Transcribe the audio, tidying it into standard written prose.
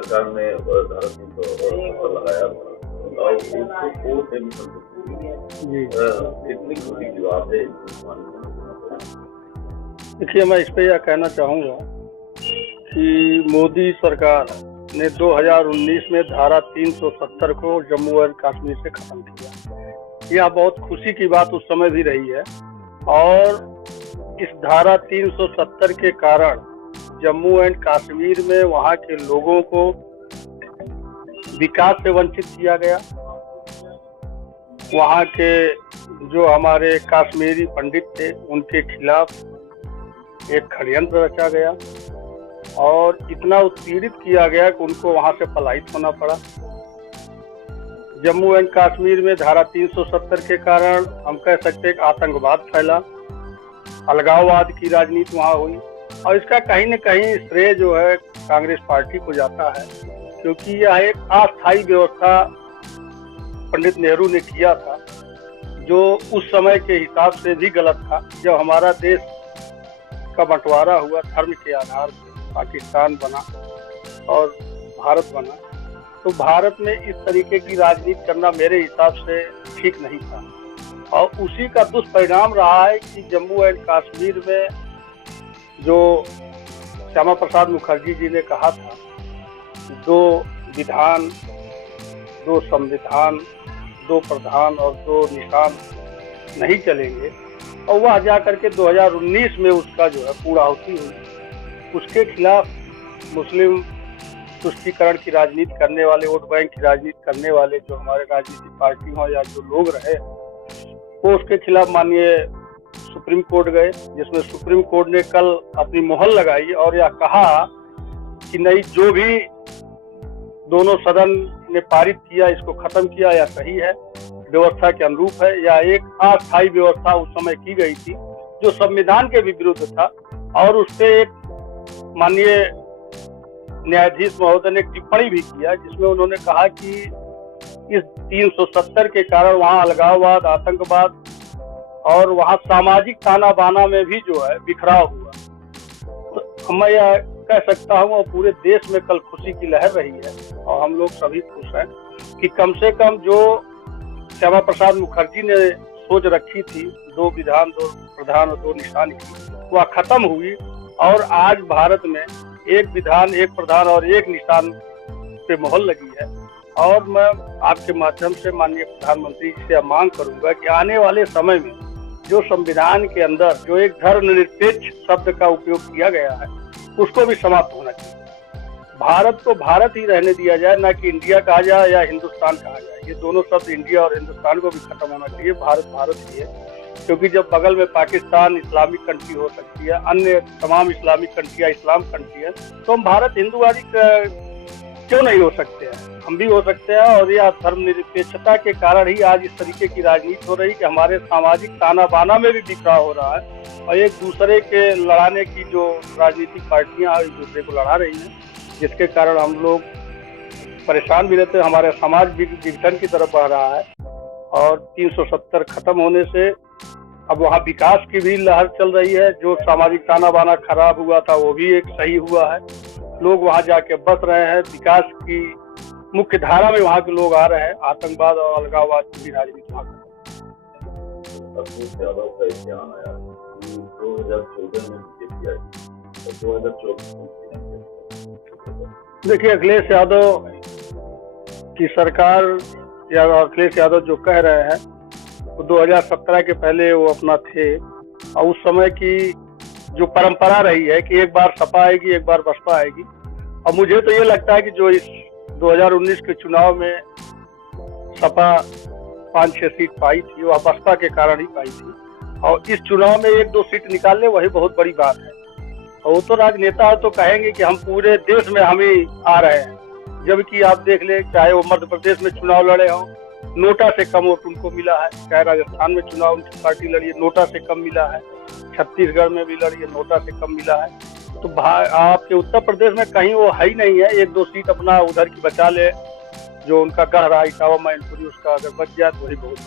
सरकार ने धारा 370 लगाया और उसको से भी संतुष्टि कितनी खुशी की बात है। देखिए, मैं इस पे यह कहना चाहूँगा कि मोदी सरकार ने 2019 में धारा 370 को जम्मू एंड कश्मीर से खत्म किया। यह बहुत खुशी की बात उस समय भी रही है और इस धारा 370 के कारण जम्मू एंड कश्मीर में वहाँ के लोगों को विकास से वंचित किया गया। वहाँ के जो हमारे कश्मीरी पंडित थे उनके खिलाफ एक षड्यंत्र रचा गया और इतना उत्पीड़ित किया गया कि उनको वहां से पलायित होना पड़ा। जम्मू एंड कश्मीर में धारा 370 के कारण हम कह सकते हैं कि आतंकवाद फैला, अलगाववाद की राजनीति वहां हुई और इसका कहीं न कहीं श्रेय जो है कांग्रेस पार्टी को जाता है, क्योंकि यह एक अस्थायी व्यवस्था पंडित नेहरू ने किया था जो उस समय के हिसाब से भी गलत था। जब हमारा देश का बंटवारा हुआ धर्म के आधार पर, पाकिस्तान बना और भारत बना, तो भारत में इस तरीके की राजनीति करना मेरे हिसाब से ठीक नहीं था और उसी का दुष्परिणाम रहा है कि जम्मू एंड कश्मीर में जो श्यामा प्रसाद मुखर्जी जी ने कहा था 2 विधान, 2 संविधान, 2 प्रधान और 2 निशान नहीं चलेंगे और वह जा करके 2019 में उसका जो है पूर्णाहुति हुई। उसके खिलाफ मुस्लिम तुष्टीकरण की राजनीति करने वाले, वोट बैंक की राजनीति करने वाले जो हमारे राजनीतिक पार्टी हो या जो लोग रहे वो उसके खिलाफ माननीय सुप्रीम कोर्ट गए, जिसमें सुप्रीम कोर्ट ने कल अपनी मोहर लगाई और यह कहा कि नहीं, जो भी दोनों सदन ने पारित किया इसको खत्म किया या सही है, व्यवस्था के अनुरूप है। या एक अस्थायी व्यवस्था उस समय की गई थी जो संविधान के भी विरुद्ध था और उससे एक माननीय न्यायाधीश महोदय ने टिप्पणी भी किया जिसमें उन्होंने कहा कि इस 370 के कारण वहाँ अलगाववाद, आतंकवाद और वहाँ सामाजिक ताना बाना में भी जो है बिखराव हुआ। तो मैं यह कह सकता हूँ और पूरे देश में कल खुशी की लहर रही है और हम लोग सभी खुश हैं कि कम से कम जो श्यामा प्रसाद मुखर्जी ने सोच रखी थी 2 विधान, 2 प्रधान और 2 निशान की, वह खत्म हुई और आज भारत में 1 विधान, 1 प्रधान और 1 निशान पे मोहर लगी है। और मैं आपके माध्यम से माननीय प्रधानमंत्री जी से मांग करूंगा कि आने वाले समय में जो संविधान के अंदर जो एक धर्मनिरपेक्ष शब्द का उपयोग किया गया है उसको भी समाप्त होना चाहिए। भारत को भारत ही रहने दिया जाए, ना कि इंडिया कहा जाए या हिंदुस्तान कहा जाए। ये दोनों शब्द इंडिया और हिंदुस्तान को भी खत्म होना चाहिए। भारत भारत ही है, क्योंकि जब बगल में पाकिस्तान इस्लामिक कंट्री हो सकती है, अन्य तमाम इस्लामिक कंट्रियां इस्लाम कंट्री है, तो हम भारत हिंदुवादी क्यों नहीं हो सकते हैं? हम भी हो सकते हैं। और यह धर्मनिरपेक्षता के कारण ही आज इस तरीके की राजनीति हो रही कि हमारे सामाजिक ताना बाना में भी बिखराव हो रहा है और एक दूसरे के लड़ाने की जो राजनीतिक पार्टियां एक दूसरे को लड़ा रही हैं, जिसके कारण हम लोग परेशान भी रहते हैं। हमारा समाज भी विघटन की तरफ बढ़ रहा है और 370 खत्म होने से अब वहाँ विकास की भी लहर चल रही है। जो सामाजिक ताना बाना खराब हुआ था वो भी एक सही हुआ है, लोग वहाँ जाके बस रहे हैं, विकास की मुख्य धारा में वहाँ के लोग आ रहे हैं। आतंकवाद और अलगाववाद की भी राजनीति वहाँ देखिए, अखिलेश यादव की सरकार या अखिलेश यादव जो कह रहे हैं वो 2017 के पहले वो अपना थे और उस समय की जो परंपरा रही है कि एक बार सपा आएगी, एक बार बसपा आएगी। और मुझे तो ये लगता है कि जो इस 2019 के चुनाव में सपा 5-6 सीट पाई थी वह बसपा के कारण ही पाई थी और इस चुनाव में 1-2 सीट निकाल ले वही बहुत बड़ी बात है। और वो तो राजनेता तो कहेंगे कि हम पूरे देश में हम ही आ रहे हैं, जबकि आप देख ले, चाहे वो मध्य प्रदेश में चुनाव लड़े हों, नोटा से कम वोट उनको मिला है। चाहे राजस्थान में चुनाव उनकी पार्टी लड़ी है, नोटा से कम मिला है। छत्तीसगढ़ में भी लड़ी है, नोटा से कम मिला है। तो आपके उत्तर प्रदेश में कहीं वो है ही नहीं है। 1-2 सीट अपना उधर की बचा ले, जो उनका गढ़ रहा इटावा मैनपुरी, उसका अगर बच जाए तो वही बहुत